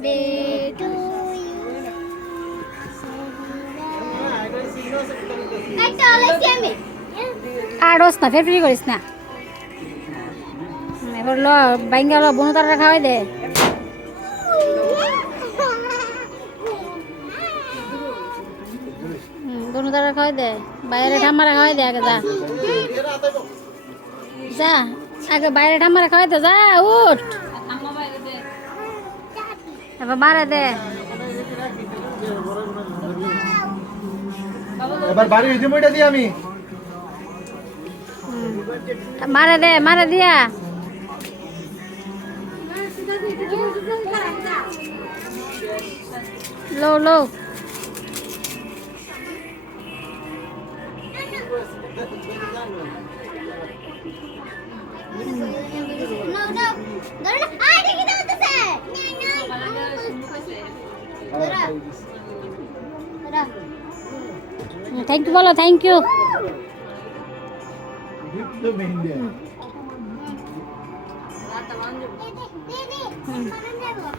birthday to you আড়স না ফের free করিস না এবার ল বাইঙ্গা ল বনু তারা খাওয়াই দে বনু তারা খাওয়াই দে বাইরে ঠাম্মারা খাওয়াই দে আগে যা যা আগে বাইরে ঠাম্মারা খাওয়াই দে যা উঠ এবার মারে দে এবার বাড়ি হইতে মইটা দি আমি মারে দে মারে দিয়া লো লো থ্যাংক ইউ বলো থ্যাংক ইউ